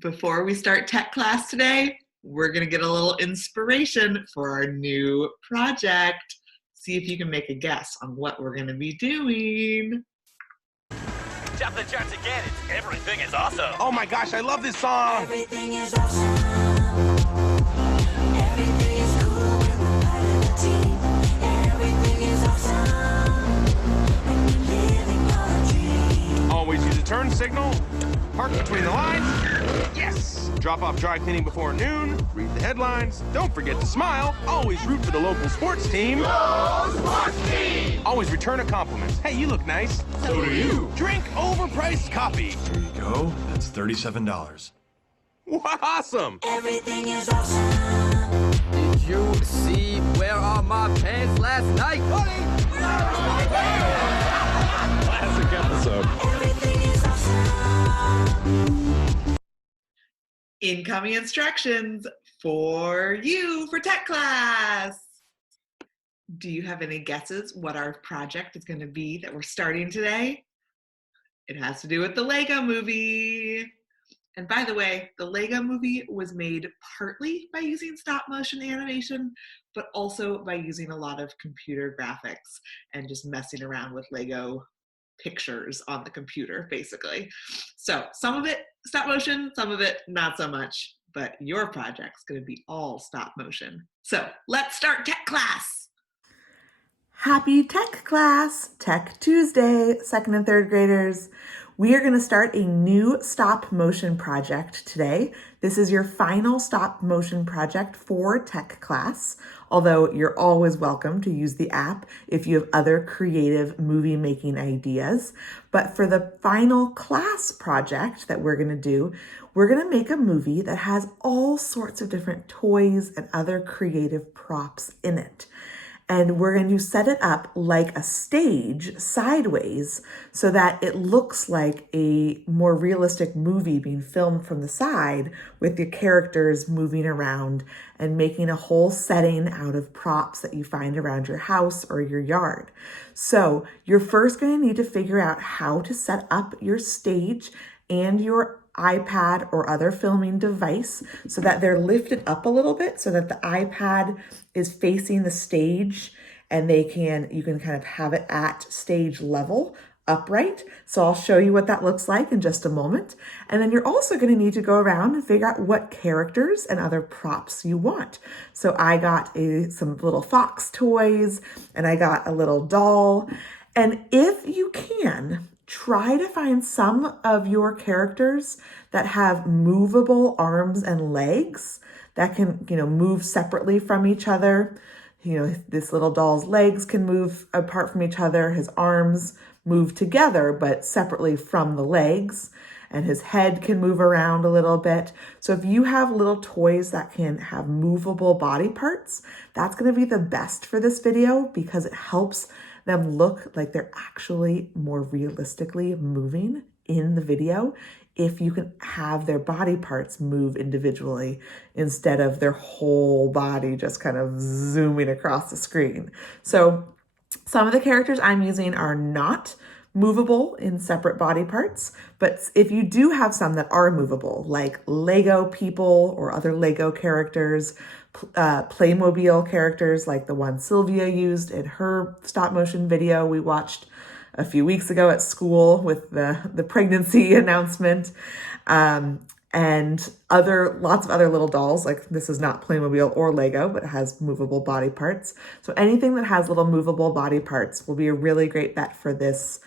Before we start tech class today, we're going to get a little inspiration for our new project. See if you can make a guess on what we're going to be doing. Tap the charts again. It's Everything is Awesome. Oh my gosh, I love this song. Everything is awesome. Everything is cool when we're part of the team. Everything is awesome when you're living your dream. Always use a turn signal. Park between the lines. Yes. Drop off dry cleaning before noon. Read the headlines. Don't forget to smile. Always root for the local sports team. Go sports team! Always return a compliment. Hey, you look nice. So do you. Drink overpriced coffee. Here you go. That's $37. Awesome. Everything is awesome. Did you see where are my pants last night? Classic episode. Everything is awesome. Incoming instructions for you for tech class. Do you have any guesses what our project is going to be that we're starting today? It has to do with the Lego Movie. And by the way, the Lego Movie was made partly by using stop motion animation, but also by using a lot of computer graphics and just messing around with Lego pictures on the computer, basically. So some of it stop motion, some of it not so much, but your project's going to be all stop motion. So let's start tech class. Happy tech class, Tech Tuesday, 2nd and 3rd graders. We are going to start a new stop motion project today. This is your final stop motion project for tech class, although you're always welcome to use the app if you have other creative movie making ideas. But for the final class project that we're going to do, we're going to make a movie that has all sorts of different toys and other creative props in it. And we're going to set it up like a stage sideways so that it looks like a more realistic movie being filmed from the side with the characters moving around and making a whole setting out of props that you find around your house or your yard. So you're first going to need to figure out how to set up your stage and your iPad or other filming device so that they're lifted up a little bit so that the iPad is facing the stage and you can kind of have it at stage level upright. So I'll show you what that looks like in just a moment. And then you're also going to need to go around and figure out what characters and other props you want. So I got some little fox toys and I got a little doll. And if you can, try to find some of your characters that have movable arms and legs that can, move separately from each other. This little doll's legs can move apart from each other. His arms move together, but separately from the legs. And his head can move around a little bit. So if you have little toys that can have movable body parts, that's going to be the best for this video because it helps them look like they're actually more realistically moving in the video if you can have their body parts move individually instead of their whole body just kind of zooming across the screen. So some of the characters I'm using are not movable in separate body parts, but if you do have some that are movable, like Lego people or other Lego characters, Playmobil characters like the one Sylvia used in her stop motion video we watched a few weeks ago at school with the pregnancy announcement, and lots of other little dolls. Like this is not Playmobil or Lego, but it has movable body parts. So anything that has little movable body parts will be a really great bet for this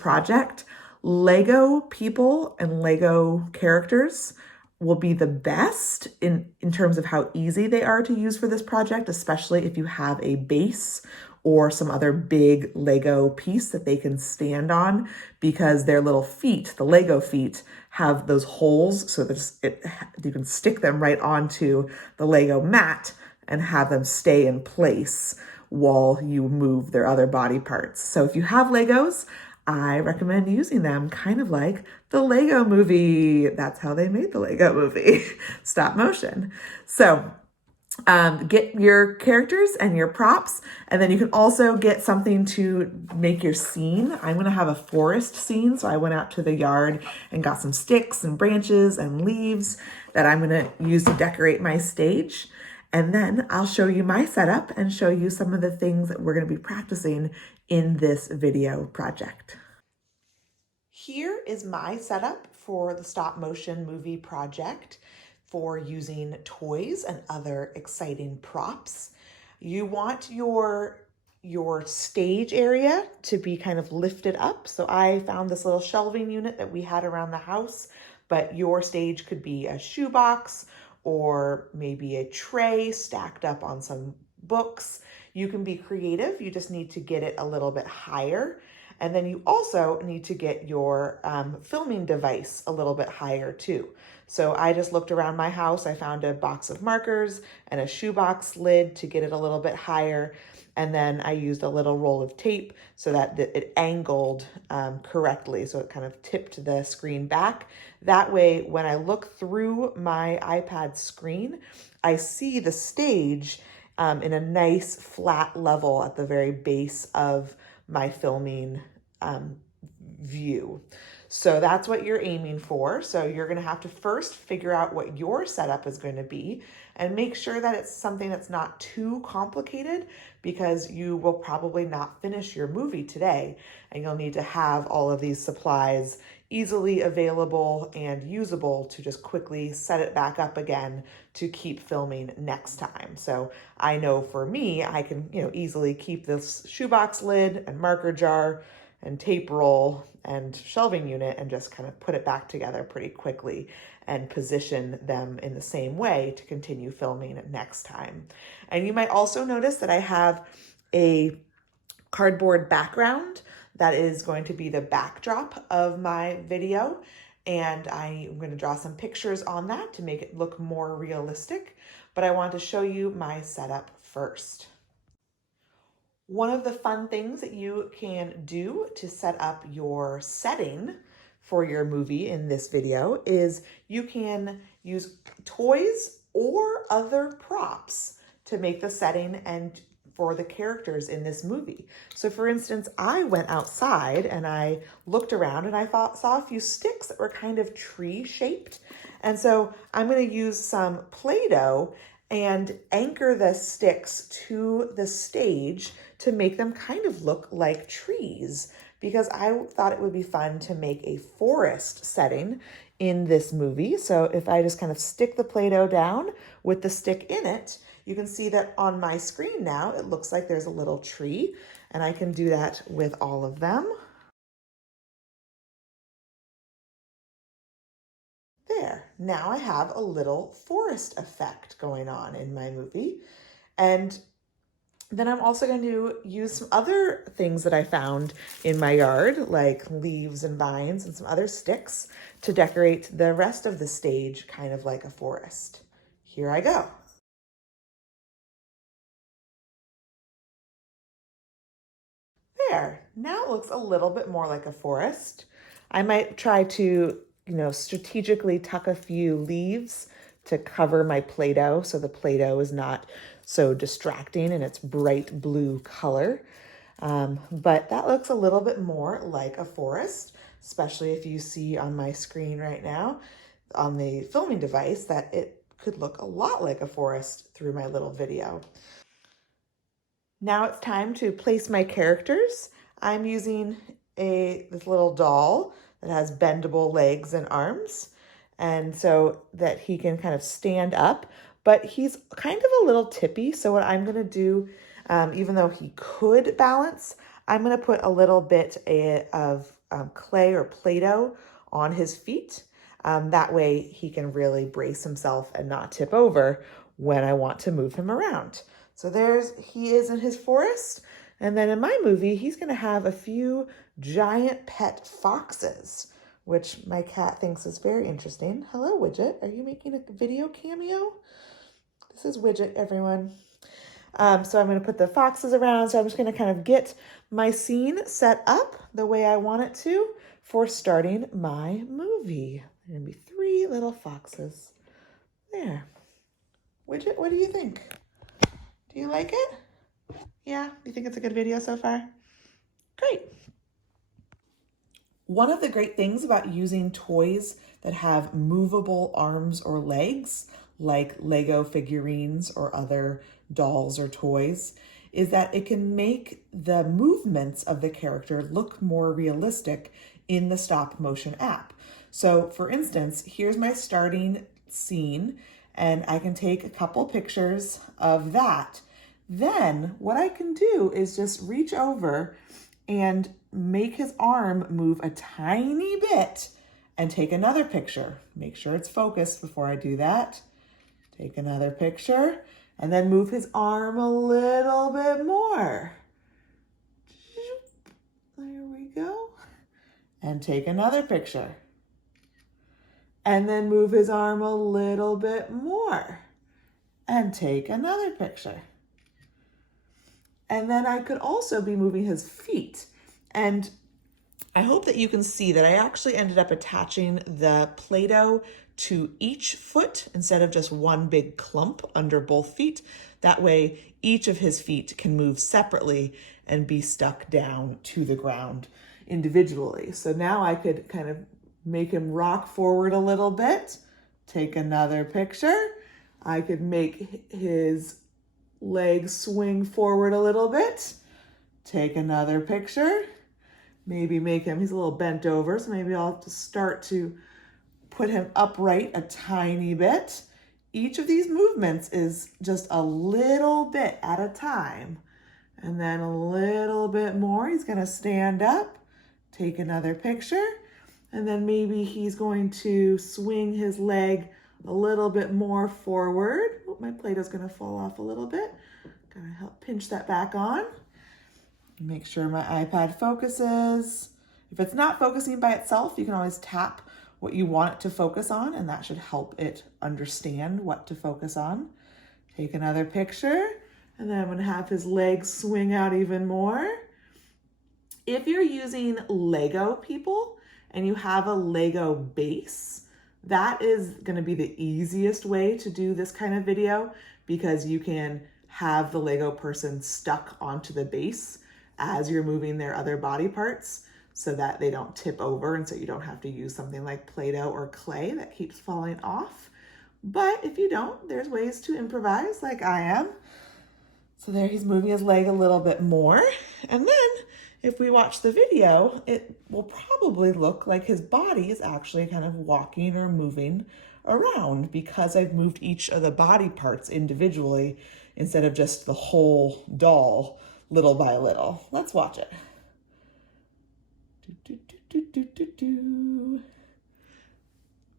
project. Lego people and Lego characters will be the best in terms of how easy they are to use for this project, especially if you have a base or some other big Lego piece that they can stand on, because their little feet, the Lego feet, have those holes so that you can stick them right onto the Lego mat and have them stay in place while you move their other body parts. So if you have Legos, I recommend using them kind of like the Lego Movie. That's how they made the Lego Movie, stop motion. So get your characters and your props, and then you can also get something to make your scene. I'm gonna have a forest scene, so I went out to the yard and got some sticks and branches and leaves that I'm gonna use to decorate my stage. And then I'll show you my setup and show you some of the things that we're gonna be practicing in this video project. Here is my setup for the stop motion movie project for using toys and other exciting props. You want your stage area to be kind of lifted up. So I found this little shelving unit that we had around the house, but your stage could be a shoebox or maybe a tray stacked up on some books. You can be creative. You just need to get it a little bit higher. And then you also need to get your filming device a little bit higher too. So I just looked around my house. I found a box of markers and a shoebox lid to get it a little bit higher. And then I used a little roll of tape so that it angled correctly. So it kind of tipped the screen back. That way, when I look through my iPad screen, I see the stage in a nice flat level at the very base of my filming view. So that's what you're aiming for. So you're going to have to first figure out what your setup is going to be and make sure that it's something that's not too complicated, because you will probably not finish your movie today and you'll need to have all of these supplies easily available and usable to just quickly set it back up again to keep filming next time. So I know for me, I can, easily keep this shoebox lid and marker jar and tape roll and shelving unit and just kind of put it back together pretty quickly and position them in the same way to continue filming next time. And you might also notice that I have a cardboard background that is going to be the backdrop of my video. And I'm going to draw some pictures on that to make it look more realistic. But I want to show you my setup first. One of the fun things that you can do to set up your setting for your movie in this video is you can use toys or other props to make the setting and for the characters in this movie. So for instance, I went outside and I looked around and I saw a few sticks that were kind of tree shaped. And so I'm going to use some Play-Doh and anchor the sticks to the stage to make them kind of look like trees, because I thought it would be fun to make a forest setting in this movie. So if I just kind of stick the Play-Doh down with the stick in it, you can see that on my screen now, it looks like there's a little tree, and I can do that with all of them. There, now I have a little forest effect going on in my movie. And then I'm also going to use some other things that I found in my yard, like leaves and vines and some other sticks, to decorate the rest of the stage kind of like a forest. Here I go. There, now it looks a little bit more like a forest. I might try to, strategically tuck a few leaves to cover my Play-Doh so the Play-Doh is not so distracting in its bright blue color. But that looks a little bit more like a forest, especially if you see on my screen right now on the filming device that it could look a lot like a forest through my little video. Now it's time to place my characters. I'm using this little doll that has bendable legs and arms, and so that he can kind of stand up, but he's kind of a little tippy. So what I'm going to do, even though he could balance, I'm going to put a little bit of clay or Play-Doh on his feet. That way he can really brace himself and not tip over when I want to move him around. So he is in his forest. And then in my movie, he's going to have a few giant pet foxes, which my cat thinks is very interesting. Hello, Widget. Are you making a video cameo? This is Widget, everyone. So I'm going to put the foxes around. So I'm just going to kind of get my scene set up the way I want it to for starting my movie. There are going to be 3 little foxes. There. Widget, what do you think? Do you like it? Yeah, you think it's a good video so far? Great. One of the great things about using toys that have movable arms or legs, like Lego figurines or other dolls or toys, is that it can make the movements of the character look more realistic in the stop motion app. So for instance, here's my starting scene, and I can take a couple pictures of that. Then what I can do is just reach over and make his arm move a tiny bit and take another picture. Make sure it's focused before I do that. Take another picture and then move his arm a little bit more. There we go. And take another picture. And then move his arm a little bit more and take another picture. And then I could also be moving his feet. And I hope that you can see that I actually ended up attaching the Play-Doh to each foot instead of just one big clump under both feet. That way, each of his feet can move separately and be stuck down to the ground individually. So now I could kind of make him rock forward a little bit, take another picture. I could make his legs swing forward a little bit, take another picture, maybe make him, he's a little bent over, so maybe I'll just start to put him upright a tiny bit. Each of these movements is just a little bit at a time. And then a little bit more, he's gonna stand up, take another picture, and then maybe he's going to swing his leg a little bit more forward. Oh, my Play-Doh's gonna fall off a little bit. Gotta help pinch that back on. Make sure my iPad focuses. If it's not focusing by itself, you can always tap what you want it to focus on, and that should help it understand what to focus on. Take another picture, and then I'm gonna have his legs swing out even more. If you're using Lego people and you have a Lego base, that is gonna be the easiest way to do this kind of video because you can have the Lego person stuck onto the base as you're moving their other body parts so that they don't tip over and so you don't have to use something like Play-Doh or clay that keeps falling off. But if you don't, there's ways to improvise like I am. So there he's moving his leg a little bit more. And then if we watch the video, it will probably look like his body is actually kind of walking or moving around because I've moved each of the body parts individually instead of just the whole doll little by little. Let's watch it.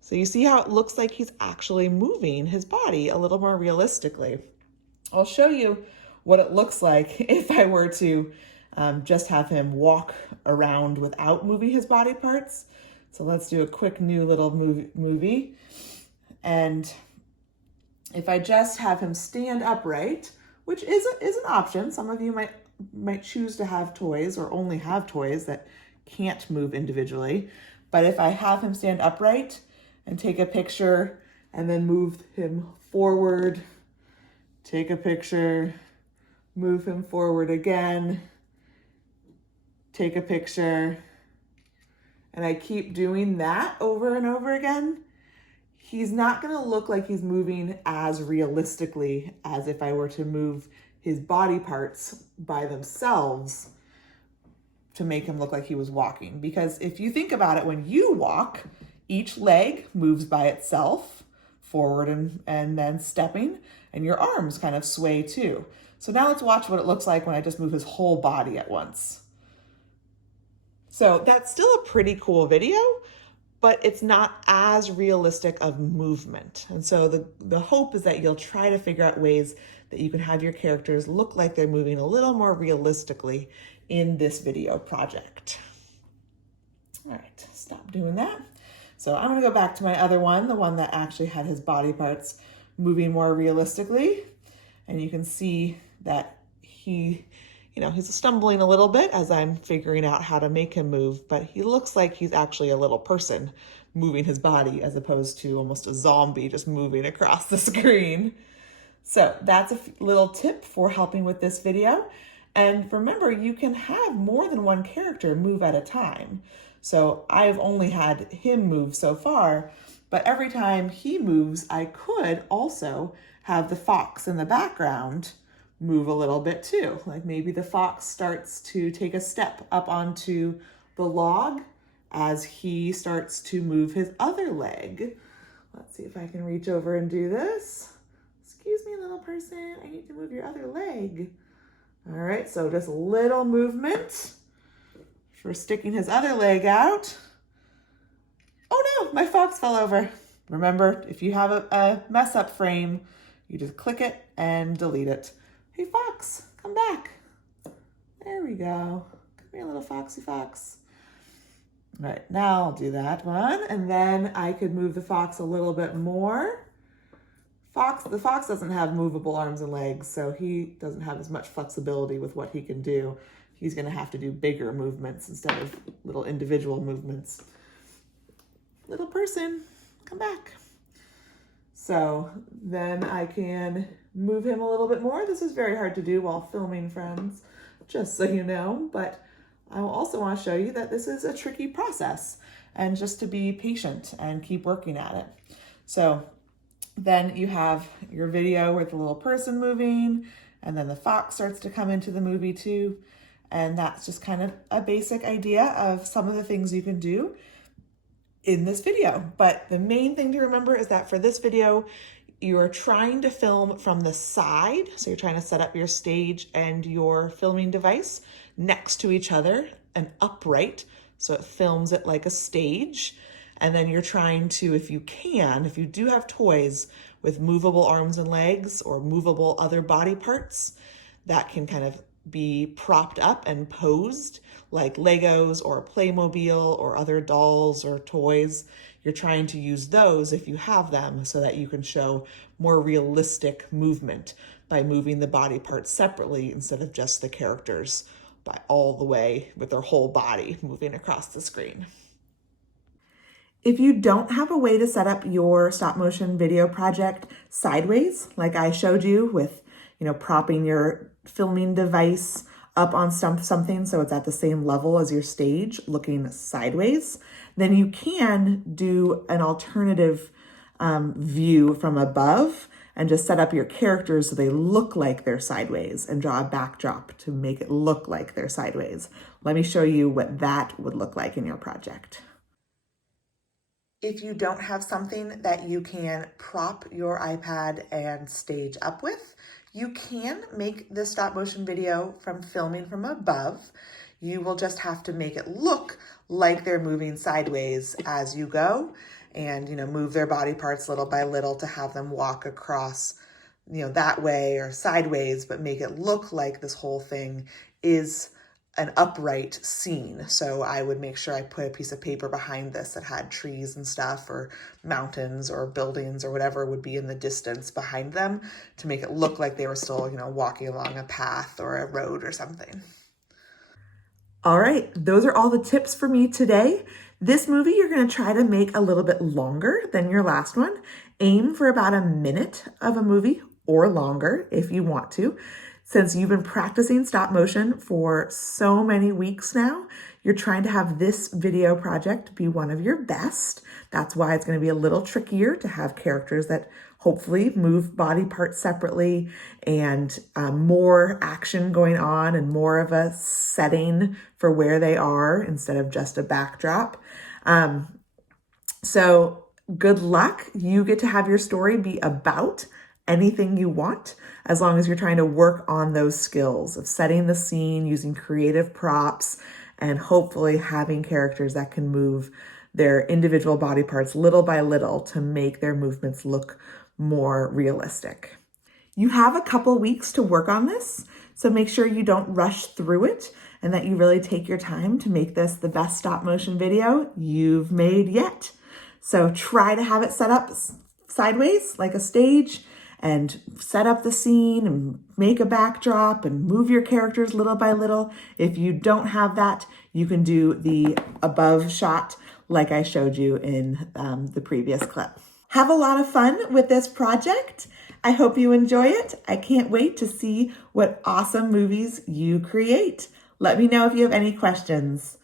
So you see how it looks like he's actually moving his body a little more realistically. I'll show you what it looks like if I were to just have him walk around without moving his body parts. So let's do a quick new little movie. And if I just have him stand upright, which is an option. Some of you might choose to have toys or only have toys that can't move individually. But if I have him stand upright and take a picture and then move him forward, take a picture, move him forward again, take a picture, and I keep doing that over and over again, he's not gonna look like he's moving as realistically as if I were to move his body parts by themselves to make him look like he was walking. Because if you think about it, when you walk, each leg moves by itself, forward and then stepping, and your arms kind of sway too. So now let's watch what it looks like when I just move his whole body at once. So that's still a pretty cool video, but it's not as realistic of movement. And so the hope is that you'll try to figure out ways that you can have your characters look like they're moving a little more realistically in this video project. All right, stop doing that. So I'm gonna go back to my other one, the one that actually had his body parts moving more realistically. And you can see that he's stumbling a little bit as I'm figuring out how to make him move, but he looks like he's actually a little person moving his body as opposed to almost a zombie just moving across the screen. So that's a little tip for helping with this video. And remember, you can have more than one character move at a time. So I've only had him move so far, but every time he moves, I could also have the fox in the background move a little bit too. Like maybe the fox starts to take a step up onto the log as he starts to move his other leg. Let's see if I can reach over and do this. Excuse me, little person, I need to move your other leg. All right, so just a little movement for sticking his other leg out. Oh no, my fox fell over. Remember, if you have a mess up frame, you just click it and delete it. Hey fox, come back. There we go. Come here, little foxy fox. All right, now I'll do that one. And then I could move the fox a little bit more. The fox doesn't have movable arms and legs, so he doesn't have as much flexibility with what he can do. He's gonna have to do bigger movements instead of little individual movements. Little person, come back. So then I can move him a little bit more. This is very hard to do while filming, friends, just so you know, but I also want to show you that this is a tricky process and just to be patient and keep working at it. So then you have your video with the little person moving, and then the fox starts to come into the movie too. And that's just kind of a basic idea of some of the things you can do in this video. But the main thing to remember is that for this video, you are trying to film from the side. So you're trying to set up your stage and your filming device next to each other and upright. So it films it like a stage. And then you're trying to, if you do have toys with movable arms and legs or movable other body parts that can kind of be propped up and posed like Legos or Playmobil or other dolls or toys, you're trying to use those if you have them so that you can show more realistic movement by moving the body parts separately instead of just the characters by all the way with their whole body moving across the screen. If you don't have a way to set up your stop motion video project sideways, like I showed you with, propping your filming device up on something so it's at the same level as your stage looking sideways, then you can do an alternative view from above and just set up your characters so they look like they're sideways and draw a backdrop to make it look like they're sideways. Let me show you what that would look like in your project. If you don't have something that you can prop your iPad and stage up with, you can make this stop motion video from filming from above. You will just have to make it look like they're moving sideways as you go and, move their body parts little by little to have them walk across, that way or sideways, but make it look like this whole thing is an upright scene. So I would make sure I put a piece of paper behind this that had trees and stuff or mountains or buildings or whatever would be in the distance behind them to make it look like they were still, walking along a path or a road or something. All right, those are all the tips for me today. This movie, you're going to try to make a little bit longer than your last one. Aim for about a minute of a movie or longer if you want to. Since you've been practicing stop motion for so many weeks now, you're trying to have this video project be one of your best. That's why it's going to be a little trickier to have characters that hopefully move body parts separately and more action going on and more of a setting for where they are instead of just a backdrop. So good luck. You get to have your story be about anything you want, as long as you're trying to work on those skills of setting the scene, using creative props, and hopefully having characters that can move their individual body parts little by little to make their movements look more realistic. You have a couple weeks to work on this, so make sure you don't rush through it and that you really take your time to make this the best stop motion video you've made yet. So try to have it set up sideways like a stage and set up the scene and make a backdrop and move your characters little by little. If you don't have that, you can do the above shot like I showed you in the previous clip. Have a lot of fun with this project. I hope you enjoy it. I can't wait to see what awesome movies you create. Let me know if you have any questions.